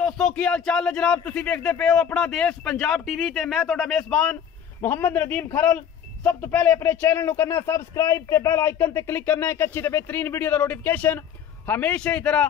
दोस्तों की हाल चाल है जनाब। तुसी देखते पे हो अपना देश पंजाब टीवी ते मैं तुहाडा मेजबान मोहम्मद नदीम खरल। सब तो पहले अपने चैनल को करना सब्सक्राइब ते बेल आइकन ते क्लिक करना है। एक अच्छी ते बेहतरीन वीडियो का नोटिफिकेशन हमेशा ही तरह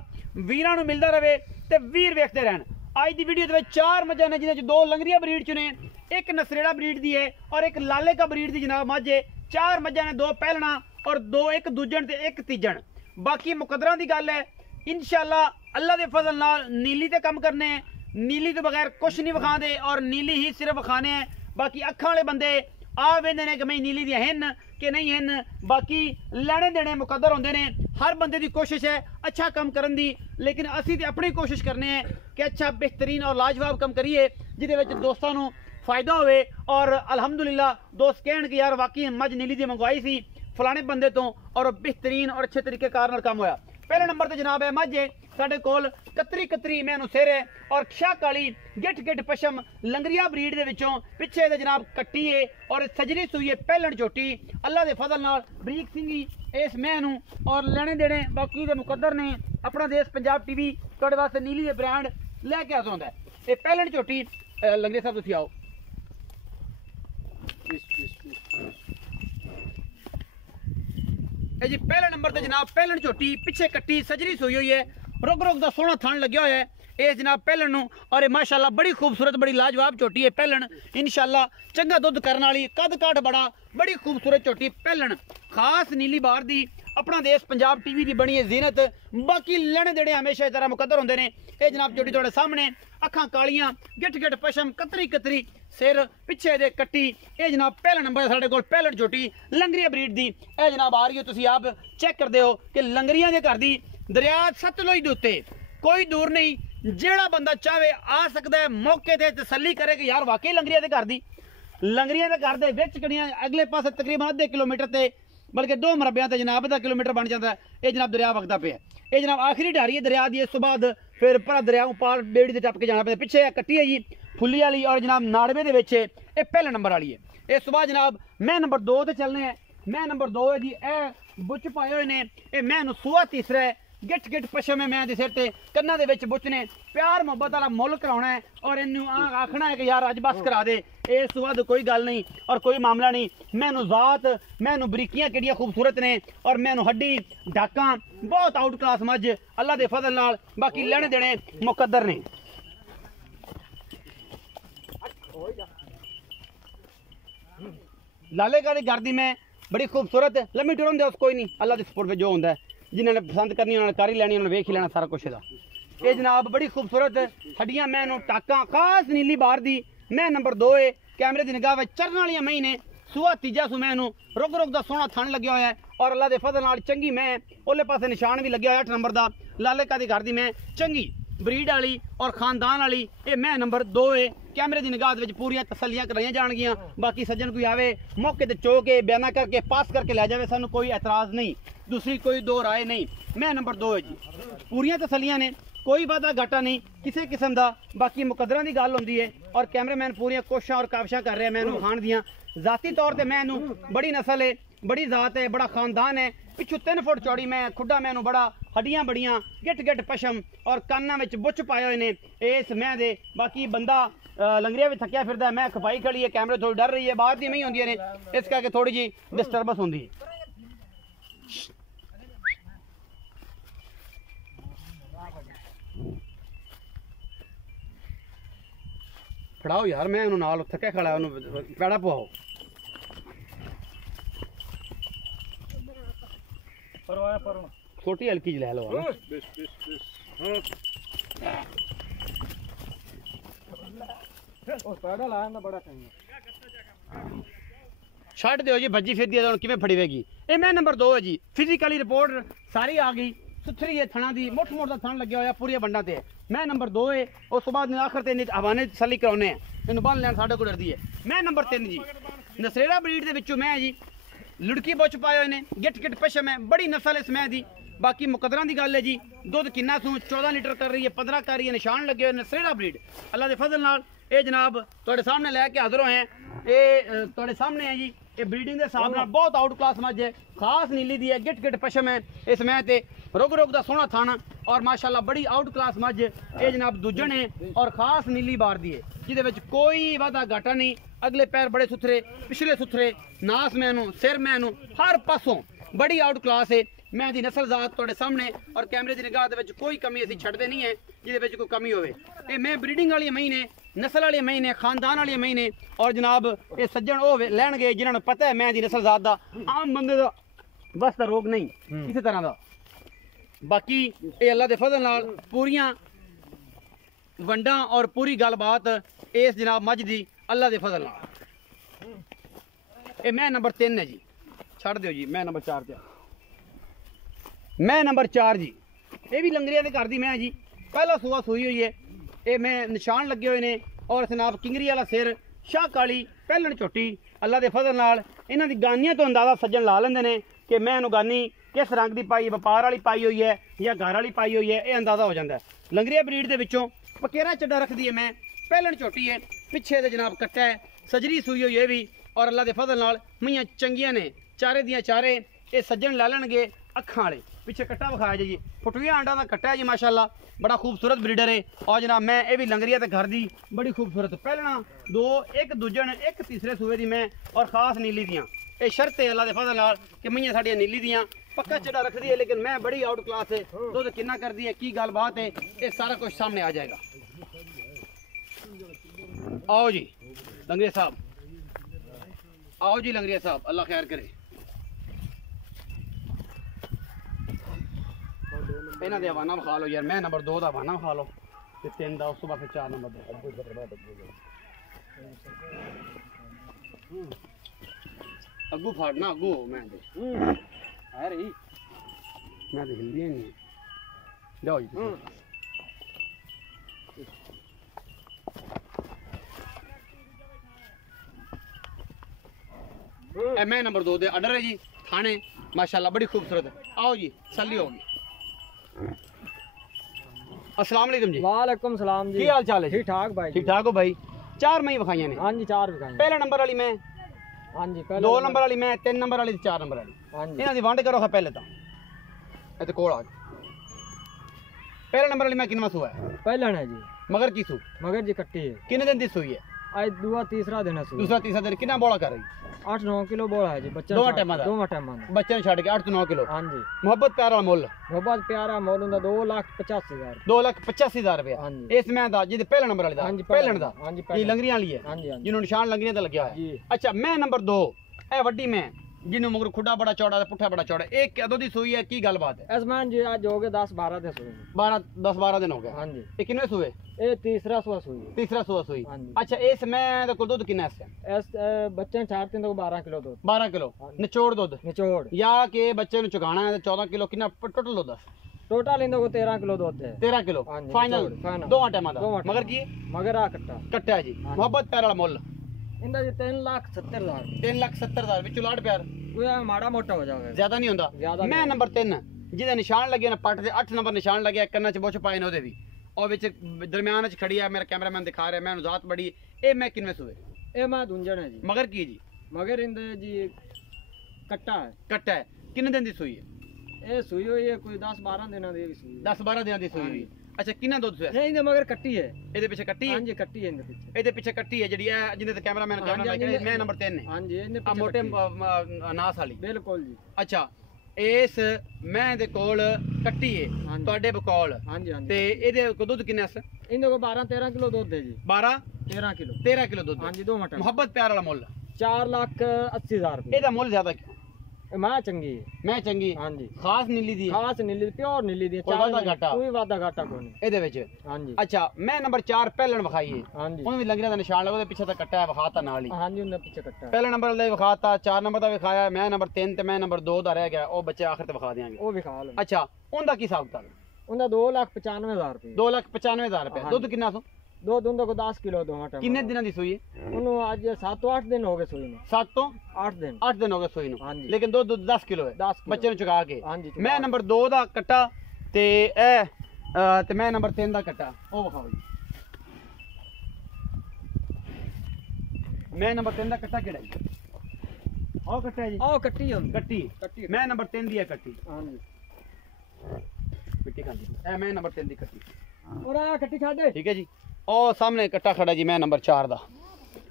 वीरां नूं मिलदा रहे ते वीर वेखते रहन। आज की वीडियो दे चार मझां ने जिन्हां च दो लंगरिया ब्रीड चुने, एक नसरेड़ा ब्रीड दी है और एक लाले का ब्रीड दी जनाब मझ है। चार मझां ने, दो पहलना और दो एक दूजन ते एक तीजन। बाकी मुकदरां दी गल है इंशाअल्लाह अल्लाह के फजल नाल नीली ते कम करने हैं। नीली तो बगैर कुछ नहीं विखाते और नीली ही सिर्फ विखाने हैं। बाकी अखां वाले बंदे आ वेंदे ने कि मैं नीली दी हैन कि नहीं हैन, बाकी लैने देने मुकद्दर होंदे ने। हर बंदे की कोशिश है अच्छा कम करन दी, लेकिन असी तो अपनी कोशिश करने हैं कि अच्छा बेहतरीन और लाजवाब कम करिए जिहदे विच दोस्तां नूं फायदा होवे। और अलहमदुलिल्लाह दोस्त कहण कि यार वाकई मझ नीली दी मंगवाई सी फलाने बंदे तो और बेहतरीन और अच्छे तरीके कार नाल कम होया। पहले नंबर ते जनाब है मझ साडे कोल कतरी कतरी मैनू सिर है और शाह काली गिट गिट पशम लंगरिया ब्रीड दे विचों पिछे दे जनाब कट्टी है और सजरी सूई है पहलन चोटी। अल्लाह के फजल नाल बरीक सिंगी इस मैनू और लेने देने बाकी दे मुकद्दर ने। अपना देश पंजाब टीवी तुहाडे वास्ते नीली दे ब्रांड लैके आ सकदा है। ये पहलन चोटी लंगरिया साहब तुसीं आओ। जी पहले नंबर ते जनाब पहलन झोटी पिछे कट्टी सजरी सोई हुई है। रुक रुक दा सोहना थान लग्या होया है ये जनाब पहलन नूं और माशाअल्लाह बड़ी खूबसूरत बड़ी लाजवाब झोटी है पहलन। इंशाअल्लाह चंगा दुध करने वाली कद काठ बड़ा बड़ी खूबसूरत झोटी पहलन खास नीली बार दी अपना देश पंजाब टीवी की बनी है जीनत। बाकी लेने देने हमेशा इस तरह मुकद्दर होंदे ने। ये जनाब झोटी तुहाडे सामने अखां कालियां गिट गिट पशम कतरी कतरी सिर पिछे दे कट्टी। ये जनाब पहला नंबर साडे कोल पहलन झोटी लंगरिया ब्रीड दी। ए जनाब आ रही हो तुसीं आप चेक करदे हो कि लंगरिया दे घर दी दरिया सतलुज दे उत्ते कोई दूर नहीं। जेड़ा बंदा चाहे आ सकता है मौके ते तसल्ली करे कि यार वाकई लंगरिया दे घर दी लंगरिया दे घर दे विच कड़ियां अगले पासे तकरीबन आधे किलोमीटर ते बल्कि 2 मरबियां ते जनाब आधा किलोमीटर बन जाता है। ये जनाब दरिया वगदा पे है। ये जनाब आखिरी ढारी है दरिया दी। इस तो बाद फिर भरा दरिया पार बेड़ी से टप के जाना पैंदा। पिछे कट्टी है जी फुल्ली वाली और जनाब नाड़वे दे विच ये पहले नंबर वाली है। इस तो बाद जनाब मैं नंबर 2 ते चलने हैं। मैं नंबर 2 है जी ए बुच पाए हुए ने। ये मैं सूआ तीसरा है गिट गिट पशम है मैं दे सिर ते कन्ना दे विच बुच ने प्यार मोहब्बत वाला मुल कराउणा है और इन्नू आखना है कि यार अज बस करा दे। इस तो बाद कोई गल नहीं और कोई मामला नहीं। मैनू जात मैनू बरीकियां किहड़ियां खूबसूरत ने और मैनू हड्डी डाका बहुत आउट क्लास मझ अल्लाह के फजल नाल बाकी लेने देने मुकद्दर ने। लाले का घर दी मैं बड़ी खूबसूरत लम्मी टुरन दे कोई नहीं अल्लाह के सपोर्ट जो होंदा है जिन्होंने पसंद करनी उन्होंने कारी लैनी उन्होंने वेख ही लेना सारा कुछ। ये जनाब बड़ी खूबसूरत हड्डियां मैनू टाका खास नीली बार दी। मैं नंबर 2 है कैमरे की निगाह चरण वाली मई ने सूआ तीजा सू मैनू रुक रुक का सोहना थन लग्या होया है और अल्लाह के फजल नाल चंगी मैं ओले पासे निशान भी लग्या होया 8 नंबर का लाले का घर दी मैं चंगी ब्रीड वाली और खानदान वाली। ये मैं नंबर 2 है कैमरे की निगाह पूरी तसलियां कराइया जाएगियां। बाकी सज्जन कोई आवे मौके ते चो के बयाना करके पास करके लै जाए सानू कोई एतराज़ नहीं, दूसरी कोई दो राय नहीं। मैं नंबर 2 है जी पूरियां तसलियां ने कोई वादा घाटा नहीं किसी किस्म का। बाकी मुकद्दरां की गल होंदी है और कैमरामैन पूरी कोशिशां और काविशां कर रहे हैं मैनू विखाण दियां। जाती तौर पर मैनू बड़ी नस्ल है बड़ी जात है बड़ा खानदान है। पिछू 3 फुट चौड़ी मैं खुडा मैनू बड़ा हड्डियां बड़ियां गिट गिट पशम और काना में बुच पाए हुए ने इस मैं दे। बाकी बंदा लंगरिया भी थकिया फिरदा है। मैं खपाई खड़ी है कैमरे थोड़ी डर रही है बाहर दी नहीं होंदियां ने इस करके थोड़ी जी डिस्टर्बेंस होंदी है। फड़ाओ यार मैं उन्होंने नाल थके खड़ा पैड़ा पवाओ। छोटी हल्की लै लो छड़ दो जी भज्जी फिर दी किवें फड़ी वेगी। ये मैं नंबर 2 है जी फिजिकली रिपोर्ट सारी आ गई सुथरी है थना दी मुठ मुठ का थन लग्या होया पूरी बंडा ते। मैं नंबर 2 है उस तो बाद आखिर ते हवाने तसल्ली कराने हैं इन बन लैन साढ़े को डरदी है। मैं नंबर 3 जी नसरेड़ा ब्रीड के विचों मैं जी लुड़की बुच पाए हुए ने गिट गिट पशम है बड़ी नस्ल इस मैं दी। बाकी मुकद्दरां की गल है जी दुध किन्ना सू 14 लीटर कर रही है 15 कर रही है निशान लगे हुए नसरेड़ा ब्रीड अल्लाह के फजल नाल। ये जनाब तुहाडे सामने लैके हाज़र होए हैं। ये तुहाडे सामने है जी ये ब्रीडिंग के हिसाब नाल बहुत आउट क्लास मझ है, खास नीली दी है, गिट गिट पशम है इस मैं ते रुग रुग दा सोहना थाना और माशाल्लाह बड़ी आउट क्लास मझ ये जनाब दूजन है और खास नीली बार दी है जिहदे विच कोई वादा घाटा नहीं। अगले पैर बड़े सुथरे, पिछले सुथरे, नास मैनू सिर मैनू हर पासों बड़ी आउट क्लास है। मैं दी नस्ल जात तुहाडे सामने और कैमरे की निगाह दे विच कोई कमी असीं छड्डदे नहीं है जिहदे विच कोई कमी होवे। ये मैं ब्रीडिंग वाली महीने, नस्ल वाले महीने, खानदान वाले महीने और जनाब ये सज्जन वो लैणगे जिन्हां नूं पता है मैं दी नस्ल जात दा आम बंदे दा बस दा रोग नहीं किसी तरह दा। बाकी ये अल्लाह दे फजल नाल पूरियां वंडा और पूरी गलबात इस जनाब मझ दी अल्लाह दे फजल नाल। ये मैं नंबर 3 है जी, छड़ दिओ जी। मैं नंबर 4 ते मैं नंबर 4 जी, ये भी लंगरिया के घर दी मैं जी, पहला सूआ सूई हुई है। ये मैं निशान लगे हुए ने और जनाब किंगरी वाला सिर, शाह काली पहलन झोटी, अल्लाह के फजल नाल इन्हां दी गानियां तो अंदाजा सज्जन ला लेंदे ने कि मैं इन्हूं गानी किस रंग की पाई, व्यापार वाली पाई हुई है या घर वाली पाई हुई है, ये अंदाजा हो जाता है। लंगरिया ब्रीड के विचों पकेरा चड्डा रख दी है मैं, पहलन झोटी है, पिछे दे जनाब कट्टा है, सजरी सूई हुई है भी और अल्लाह के फजल नाल मियाँ चंगियां ने, चारे दियां चारे ये सज्जन ला लैणगे अखां वाले। पिछे कट्टा विखाया जी, फुटविया आंडा का कट्टा है जी माशाल्लाह, बड़ा खूबसूरत ब्रीडर है। और जनाब मैं ये भी लंगरिया ते घर दी बड़ी खूबसूरत पहलना 2, एक दूजन, एक तीसरे सूबे दी मैं और खास नीली दियाँ। ये शर्त है अल्लाह के फजल नाल कि मियाँ साडियां नीली दियाँ पक्का चढ़ा रख दी है, लेकिन मैं बड़ी आउट क्लास है। दुध किन्ना कर दी है, की गल बात है, ये सारा कुछ सामने आ जाएगा। आओ जी लंगरिया साहब, आओ जी लंगरिया साहब, अल्लाह खैर करे। इन्हां दे हवाना विखा लो यार, मैं नंबर 2 दा हवाना विखा लो ते 3 दा, उस तो बाद फिर 4 नंबर दे अग्गू फाड़ना, अग्गू मैं दे है रही मैं तो हिंदी नहीं। जाओ जी मैं नंबर 2 दे अडर है जी, थाने माशाल्लाह बड़ी खूबसूरत। आओ जी सल्ली होगी। अस्सलाम वालेकुम जी। वालेकुम सलाम जी। की हाल चाल है? ठीक ठाक भाई। ठीक ठाक हो भाई। 4 मई विखाइयां ने? हां जी 4 विखाइयां। पहले नंबर वाली मैं, हां जी पहले 2 नंबर वाली मैं, 3 नंबर वाली, 4 नंबर वाली। हां जी इन्हां दी वंड करो पहले तो ए ते कोल आ। पहले नंबर वाली मैं किनवा सूआ है? पहला है जी, मगर की सू? मगर जी कट्टी है। कितने दिन दी सूई है? आज दूसरा तीसरा दिन है सूई। दूसरा तीसरा दिन। कितना बोला कर रही? 8-9 किलो बोला है जी बच्चा। दो टाइम दा? दो टाइम दा बच्चे ने छड़ के 8 to 9 किलो। हां जी। मोहब्बत प्यार वाला मुੱਲ? मोहब्बत प्यारा मुੱਲ ਹੁੰਦਾ 2,85,000। 2,85,000 रुपया हां जी। इस मैं दा जिहदे पहले नंबर वाले दा? हां जी पहलन दा? हां जी ये लंगरियां वाली है? हां जी हां जी जिन्हों निशान लंगरियां ते लग्या है जी। अच्छा मैं नंबर 2 ए वड्डी मैं जिन्हों मगर खुडा बड़ा चौड़ा ते पुठा बड़ा चौड़ा, एक कदों दी सूई है, की गलबात है? असमान जी आज हो गए 10-12 दिन सूई। 10-12 दिन हो गए। हां जी। ये किन्ने सूए? ये तीसरा सूआ सूई। तीसरा सूआ सूई। हां जी। अच्छा इस मैं दा कुल दुध किन्ना है? इस बच्चे छाड़ते हैं तो 12 किलो दूध। 12 किलो निचोड़ दुध? निचोड़ या के बच्चे नु चुकाना है 14 किलो किन्ना टोटल दुध? टोटल इंदो को 13 किलो दूध है। 13 किलो हां जी, फाइनल फाइनल। दो टाइम दा? मगर की मगर आ कट्टा कट्टा है जी। मोहब्बत प्यार वाला मुੱਲ? इंदा जी 3,70,000। 3,70,000 विच लाड प्यार कोई माड़ा मोटा हो जाएगा, ज्यादा नहीं होंदा। ज्यादा मैं नंबर 3 जिहदा निशान लगे ना पट ते 8 नंबर निशान लगे, कन्ना च बुछ पाए ने ओदे भी और विच दरमियान च खड़ी है, मेरा कैमरामैन दिखा रहा है, मैं जात बड़ी ए मैं किनवे सूए? ए मैं दूंजन है जी। मगर की जी? मगर इंदे जी कट्टा है। कट्टा है। किन्ने दिन दी सूई है? ए सुई हुई है कोई 10-12 दिनों दी सुई। 10-12 दिन दी सूई हुई। अच्छा किन्ना दुध सूया? नहीं इंदे मगर कट्टी है। ਇਹਦੇ ਪਿੱਛੇ ਕੱਟੀ ਹੈ? हां जी कट्टी है इंदे पीछे। ਇਹਦੇ ਪਿੱਛੇ ਕੱਟੀ ਹੈ ਜਿਹੜੀ ਇਹ ਜਿੰਦੇ ਤੇ ਕੈਮਰਾਮੈਨ ਕੈਮਰਾ ਲੱਗਾ ਮੈਂ ਨੰबर 3 ਨੇ। हां जी इंदे ਆ पीछे ਮੋਟੇ कट्टी है। ਨਾਸ ਵਾਲੀ। बिल्कुल जी। ਅੱਛਾ ਇਸ ਮੈਂ ਦੇ ਕੋਲ ਕੱਟੀ ਹੈ ਹਾਂਜੀ। ਤੁਹਾਡੇ ਬਕੌਲ हां जी हां ਤੇ जी ਇਹਦੇ ਕੋਲ ਦੁੱਧ ਕਿੰਨਾ ਹੈ? इंदे को 12-13 किलो दूध है जी। 12 13 किलो। 13 ਕਿਲੋ ਦੁੱਧ। हां जी दो मटन। ਮੁਹੱਬਤ ਪਿਆਰ ਵਾਲਾ ਮੁੱਲ? 4,80,000 रुपए। ਇਹਦਾ ਮੁੱਲ ਜ਼ਿਆਦਾ ਕਿਉਂ? मैं चंगी है। ਮੈਂ ਚੰਗੀ हां जी ਖਾਸ ਨੀਲੀ ਦੀ ਹੈ खास नीली प्योर नीली दी। कोई वादा घाटा? कोई वादा घाटा कोई नहीं। ਇਹਦੇ ਵਿੱਚ। हां जी ਅੱਛਾ ਮੈਂ ਨੰबर 4 ਪਹਿਲਣ ਵਿਖਾਈਏ, हां जी ਉਹਨੂੰ ਵੀ ਲੰਗਰਿਆਂ ਦਾ ਨਿਸ਼ਾਨ ਲਗਾ, ਉਹਦੇ ਪਿੱਛੇ ਤਾਂ ਕੱਟਾ ਹੈ ਵਿਖਾਤਾ ਨਾਲ ਹੀ। हां जी उनके पीछे कट्टा है। ਪਹਿਲੇ ਨੰਬਰ ਲਈ ਵਿਖਾਤਾ, 4 ਨੰਬਰ ਦਾ ਵਿਖਾਇਆ, ਮੈਂ ਨੰਬਰ 3 ਤੇ ਮੈਂ ਨੰਬਰ 2 ਦਾ ਰਹਿ ਗਿਆ, ਉਹ ਬੱਚੇ ਆਖਰ ਤੇ ਵਿਖਾ ਦਿਆਂਗੇ। वो भी खा लो। ਅੱਛਾ ਉਹਦਾ ਕੀ ਹਿਸਾਬ ਕਿਤਾਬ? उनका 2,95,000 रुपए। 2,95,000 रुपए। हाँ ਦੁੱਧ जी। किन्ना सो? दो दूध को 10 किलो दो मटन। किन्ने दिनों दी सूई है? उन्होंने आज 7-8 दिन हो गए सुई में। 7 तो 8 दिन। 8 दिन हो गए सूई हाँ ਨੂੰ, जी। लेकिन दुੱਧ 10 किलो है 10 किलो। ਬੱਚੇ ਨੂੰ ਚੁਕਾ ਕੇ। हाँ जी ਮੈਂ ਨੰਬਰ 2 ਦਾ ਕੱਟਾ ਤੇ ਇਹ ਤੇ ਮੈਂ ਨੰਬਰ 3 ਦਾ ਕੱਟਾ, ਉਹ ਵਿਖਾਓ ਜੀ। ਮੈਂ ਨੰਬਰ 3 ਦਾ ਕੱਟਾ ਕਿਹੜਾ ਜੀ? ਉਹ ਕੱਟਾ ਜੀ ਉਹ ਕੱਟੀ ਹੁੰਦੀ ਕੱਟੀ ਮੈਂ ਨੰਬਰ 3 ਦੀ ਹੈ ਕੱਟੀ ਹਾਂਜੀ ਮਿੱਟੀ ਖਾਂਦੀ ਇਹ ਮੈਂ ਨੰਬਰ 3 ਦੀ ਕੱਟੀ ਔਰ ਆ ਕੱਟੀ ਛੱਡ ਠੀਕ ਹੈ ਜੀ ਉਹ ਸਾਹਮਣੇ ਕੱਟਾ ਖੜਾ ਜੀ ਮੈਂ ਨੰਬਰ 4 ਦਾ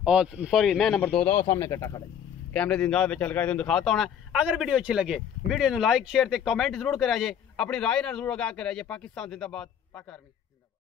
और सॉरी मैं नंबर 2 ਦਾ ਉਹ ਸਾਹਮਣੇ ਕੱਟਾ ਖੜਾ ਜੀ ਕੈਮਰੇ ਦੀ ਨਿਗਾਹ ਵਿੱਚ ਹਲਕਾ ਤੁਹਾਨੂੰ ਦਿਖਾਤਾ ਹੋਣਾ ਅਗਰ ਵੀਡੀਓ ਅੱਛੀ ਲੱਗੇ ਵੀਡੀਓ ਨੂੰ ਲਾਈਕ ਸ਼ੇਅਰ ਤੇ ਕਮੈਂਟ ਜ਼ਰੂਰ ਕਰਿਆ ਜੇ ਆਪਣੀ ਰਾਏ ਨਾਲ ਜ਼ਰੂਰ ਆਗਾਹ ਕਰਿਆ ਜੇ ਪਾਕਿਸਤਾਨ ਜ਼ਿੰਦਾਬਾਦ ਪਾਕ ਆਰਮੀ